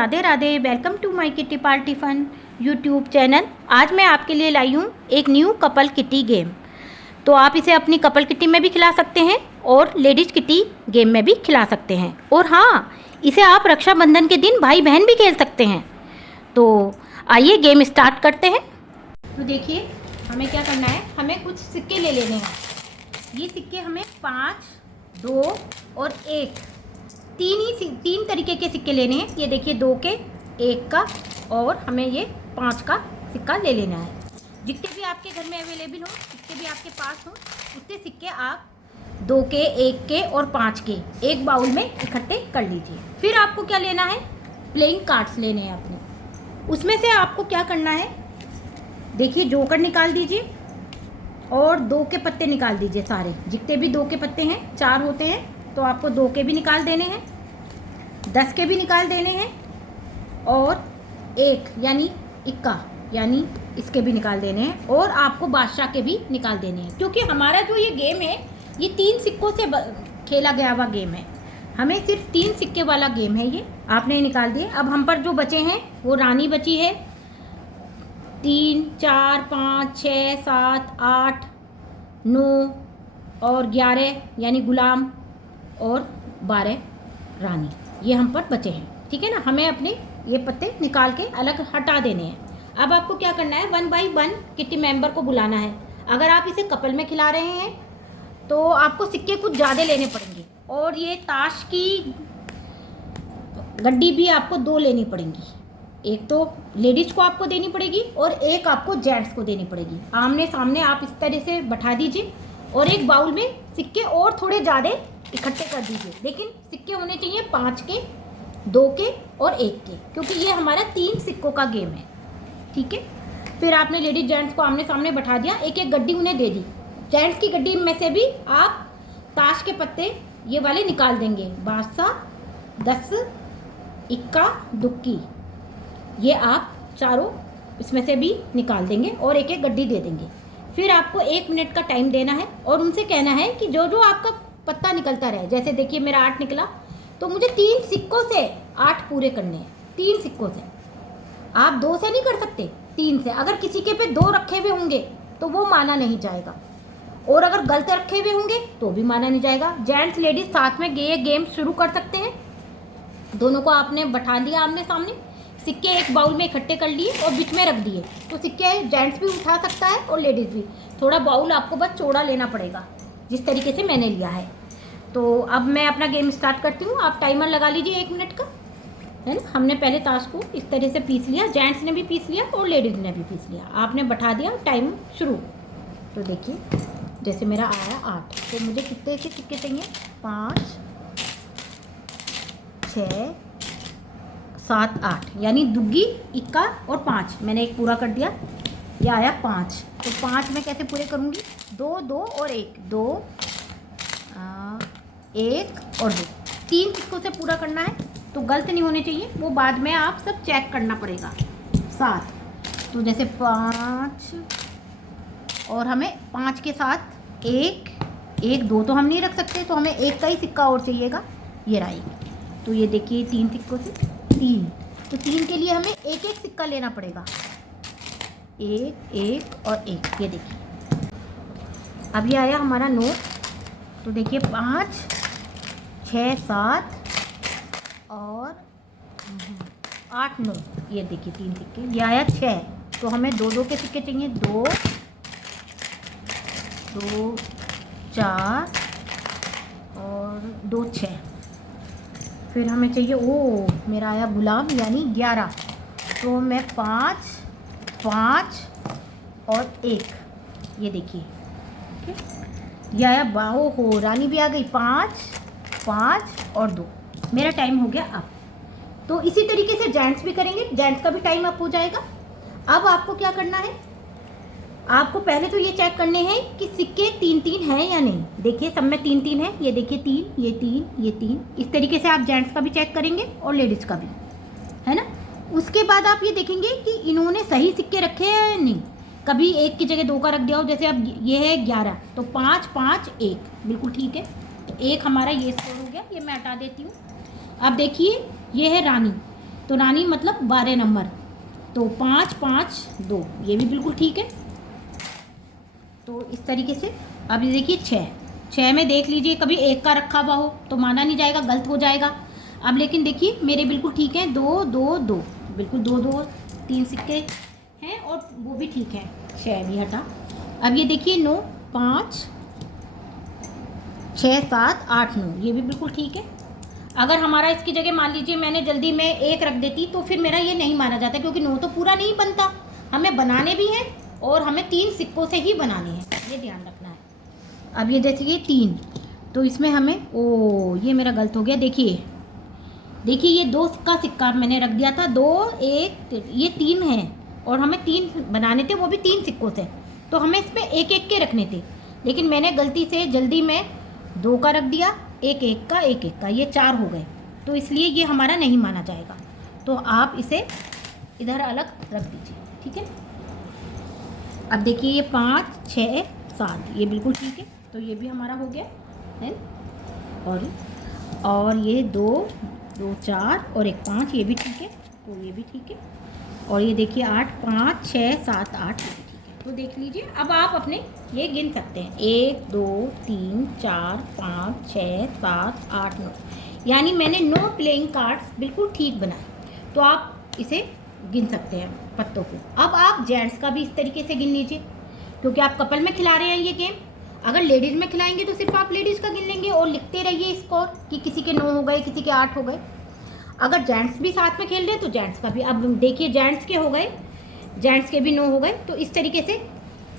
Radhe Radhe. Welcome to my kitty party fun YouTube channel. आज मैं आपके लिए लाई हूँ एक न्यू कपल किटी गेम। तो आप इसे अपनी कपल किटी में भी खिला सकते हैं और लेडीज किटी गेम में भी खिला सकते हैं। और हाँ, इसे आप रक्षाबंधन के दिन भाई बहन भी खेल सकते हैं। तो आइए गेम स्टार्ट करते हैं। तो देखिए हमें क्या करना है, हमें कुछ सिक्के ले लेने हैं। ये सिक्के हमें 5, 2 और 1 तीन तरीके के सिक्के लेने हैं। ये देखिए 2 के, 1 का और हमें ये 5 का सिक्का ले लेना है। जितने भी आपके घर में अवेलेबल हो, जितने भी आपके पास हो, उतने सिक्के आप 2 के, 1 के और 5 के एक बाउल में इकट्ठे कर लीजिए। फिर आपको क्या लेना है, प्लेइंग कार्ड्स लेने हैं अपने। उसमें से आपको क्या करना है, देखिए जोकर निकाल दीजिए और 2 के पत्ते निकाल दीजिए। सारे जितने भी 2 के पत्ते हैं, 4 होते हैं, तो आपको 2 के भी निकाल देने हैं, 10 के भी निकाल देने हैं और 1 यानी इक्का यानी इसके भी निकाल देने हैं। और आपको बादशाह के भी निकाल देने हैं, क्योंकि हमारा जो ये गेम है ये 3 सिक्कों से खेला गया हुआ गेम है। हमें सिर्फ 3 सिक्के वाला गेम है ये। आपने निकाल दिए। अब हम पर जो बचे हैं वो रानी बची है। 3, 4, 5, 6, 7, 8, 9 और 11 यानी गुलाम और 12 रानी, ये हम पर बचे हैं। ठीक है ना। हमें अपने ये पत्ते निकाल के अलग हटा देने हैं। अब आपको क्या करना है, 1 बाई 1 किटी मेंबर को बुलाना है। अगर आप इसे कपल में खिला रहे हैं तो आपको सिक्के कुछ ज़्यादा लेने पड़ेंगे। और ये ताश की गड्डी भी आपको 2 लेनी पड़ेंगी। एक तो लेडीज़ को आपको देनी पड़ेगी और एक आपको जेंट्स को देनी पड़ेगी। आमने सामने आप इस तरह से बैठा दीजिए और एक बाउल में सिक्के और थोड़े ज़्यादा इकट्ठे कर दीजिए। लेकिन सिक्के होने चाहिए 5 के, 2 के और 1 के, क्योंकि ये हमारा 3 सिक्कों का गेम है। ठीक है। फिर आपने लेडीज जेंट्स को आमने सामने बैठा दिया, एक एक गड्डी उन्हें दे दी। जेंट्स की गड्डी में से भी आप ताश के पत्ते ये वाले निकाल देंगे, बादशाह, 10, इक्का, दुक्की, ये आप चारों इसमें से भी निकाल देंगे और एक एक गड्डी दे देंगे। फिर आपको 1 मिनट का टाइम देना है और उनसे कहना है कि जो जो आपका पत्ता निकलता रहे। जैसे देखिए मेरा 8 निकला, तो मुझे 3 सिक्कों से 8 पूरे करने हैं। 3 सिक्कों से, आप 2 से नहीं कर सकते, 3 से। अगर किसी के पे 2 रखे हुए होंगे तो वो माना नहीं जाएगा, और अगर गलत रखे हुए होंगे तो भी माना नहीं जाएगा। जेंट्स लेडीज साथ में ये गेम शुरू कर सकते हैं। दोनों को आपने बैठा दिया आमने सामने, सिक्के एक बाउल में इकट्ठे कर लिए और बीच में रख दिए। तो सिक्के जेंट्स भी उठा सकता है और लेडीज़ भी। थोड़ा बाउल आपको बस चौड़ा लेना पड़ेगा, जिस तरीके से मैंने लिया है। तो अब मैं अपना गेम स्टार्ट करती हूँ। आप टाइमर लगा लीजिए 1 मिनट का, है ना। हमने पहले ताश को इस तरह से पीस लिया, जेंट्स ने भी पीस लिया और लेडीज़ ने भी पीस लिया। आपने बैठा दिया, टाइम शुरू। तो देखिए जैसे मेरा आया 8, तो मुझे कितने के सिक्के चाहिए, 5, 6, 7, 8 यानी दुग्गी, इक्का और 5। मैंने एक पूरा कर दिया, ये आया 5। तो 5 मैं कैसे पूरे करूँगी, 2, 2 और 1, 2, 1 और 2, 3 सिक्कों से पूरा करना है। तो गलत नहीं होने चाहिए, वो बाद में आप सब चेक करना पड़ेगा। 7, तो जैसे 5 और हमें 5 के साथ 1, 1, 2 तो हम नहीं रख सकते, तो हमें 1 का ही सिक्का और चाहिएगा। ये रहा 1। तो ये देखिए 3 सिक्कों से 3, तो 3 के लिए हमें एक एक सिक्का लेना पड़ेगा। 1, 1 और 1, ये देखिए। अब ये आया हमारा 9। तो देखिए 5, 6, 7 और 8, 9, ये देखिए 3 सिक्के। ये आया 6, तो हमें 2, 2 के सिक्के चाहिए। 2, 2, 4 और 2, 6। फिर हमें चाहिए, ओ मेरा आया गुलाम यानी 11। तो मैं 5, 5 और 1, ये देखिए। ठीक है। ये आया, बाहो हो रानी भी आ गई, 5, 5 और 2। मेरा टाइम हो गया अप। तो इसी तरीके से जेंट्स भी करेंगे, जेंट्स का भी टाइम अप हो जाएगा। अब आपको क्या करना है, आपको पहले तो ये चेक करने हैं कि सिक्के 3-3 हैं या नहीं। देखिए सब में 3-3 है, ये देखिए 3, ये 3, ये 3। इस तरीके से आप जेंट्स का भी चेक करेंगे और लेडीज़ का भी, है ना। उसके बाद आप ये देखेंगे कि इन्होंने सही सिक्के रखे हैं या नहीं। कभी 1 की जगह 2 का रख दिया हो, जैसे अब ये है 11, तो 5, 5, 1 बिल्कुल ठीक है। तो 1 हमारा ये स्कोर हो गया, ये मैं हटा देती हूँ। अब देखिए ये है रानी, तो रानी मतलब 12 नंबर, तो 5 5 2, ये भी बिल्कुल ठीक है। तो इस तरीके से अब ये देखिए 6 में देख लीजिए कभी 1 का रखा हुआ हो तो माना नहीं जाएगा, गलत हो जाएगा। अब लेकिन देखिए मेरे बिल्कुल ठीक है, 2 2 2, बिल्कुल 2 2 3 सिक्के हैं और वो भी ठीक है, 6 भी हटा। अब ये देखिए 9 5 6 7 8 9, ये भी बिल्कुल ठीक है। अगर हमारा इसकी जगह मान लीजिए मैंने जल्दी में 1 रख देती तो फिर मेरा ये नहीं माना जाता, क्योंकि 9 तो पूरा नहीं बनता, हमें बनाने भी हैं और हमें 3 सिक्कों से ही बनाने हैं, ये ध्यान रखना है। अब ये देखिए 3, तो इसमें हमें ये मेरा गलत हो गया। देखिए ये 2 का सिक्का मैंने रख दिया था, 2 1, ये 3 है और हमें 3 बनाने थे, वो भी 3 सिक्कों से, तो हमें इसमें 1 1 के रखने थे, लेकिन मैंने गलती से जल्दी में 2 का रख दिया, 1 1 का 1 1 का, ये 4 हो गए, तो इसलिए ये हमारा नहीं माना जाएगा। तो आप इसे इधर अलग रख दीजिए, ठीक है। अब देखिए ये 5 6 7, ये बिल्कुल ठीक है, तो ये भी हमारा हो गया है। और ये 2 2 4 और 1 5, ये भी ठीक है, तो ये भी ठीक है। और ये देखिए 8 5 6 7 8, ये भी ठीक है। तो देख लीजिए अब आप अपने ये गिन सकते हैं, 1 2 3 4 5 6 7 8 9, यानी मैंने 9 प्लेइंग कार्ड्स बिल्कुल ठीक बनाए, तो आप इसे गिन सकते हैं पत्तों को। अब आप जेंट्स का भी इस तरीके से गिन लीजिए, क्योंकि आप कपल में खिला रहे हैं ये गेम। अगर लेडीज़ में खिलाएंगे तो सिर्फ आप लेडीज़ का गिन लेंगे और लिखते रहिए स्कोर कि किसी के 9 हो गए, किसी के 8 हो गए। अगर जेंट्स भी साथ में खेल रहे हैं तो जेंट्स का भी, अब देखिए जेंट्स के हो गए, जेंट्स के भी 9 हो गए, तो इस तरीके से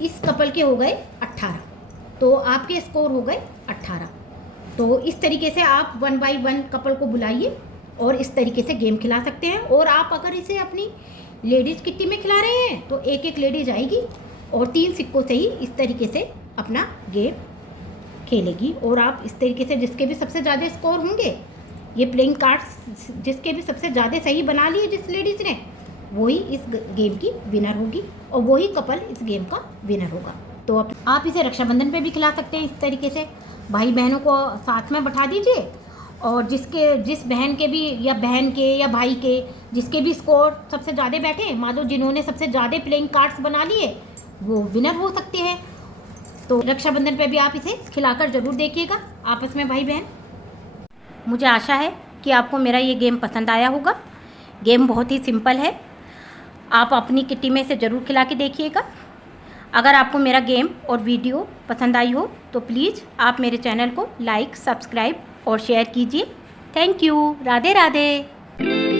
इस कपल के हो गए 18, तो आपके स्कोर हो गए 18। तो इस तरीके से आप 1 बाय 1 कपल को बुलाइए और इस तरीके से गेम खिला सकते हैं। और आप अगर इसे अपनी लेडीज़ किट्टी में खिला रहे हैं तो 1 1 लेडीज आएगी और 3 सिक्कों से ही इस तरीके से अपना गेम खेलेगी। और आप इस तरीके से जिसके भी सबसे ज़्यादा स्कोर होंगे, ये प्लेइंग कार्ड्स जिसके भी सबसे ज़्यादा सही बना लिए जिस लेडीज़ ने, वही इस गेम की विनर होगी और वही कपल इस गेम का विनर होगा। तो आप इसे रक्षाबंधन पे भी खिला सकते हैं। इस तरीके से भाई बहनों को साथ में बैठा दीजिए और जिस बहन के भी या बहन के या भाई के जिसके भी स्कोर सबसे ज़्यादा बैठे, मान लो जिन्होंने सबसे ज़्यादा प्लेइंग कार्ड्स बना लिए वो विनर हो सकते हैं। तो रक्षाबंधन पे भी आप इसे खिलाकर ज़रूर देखिएगा आपस में भाई बहन। मुझे आशा है कि आपको मेरा ये गेम पसंद आया होगा। गेम बहुत ही सिंपल है, आप अपनी किट्टी में इसे ज़रूर खिला के देखिएगा। अगर आपको मेरा गेम और वीडियो पसंद आई हो तो प्लीज़ आप मेरे चैनल को लाइक, सब्सक्राइब और शेयर कीजिए। Thank you. राधे राधे।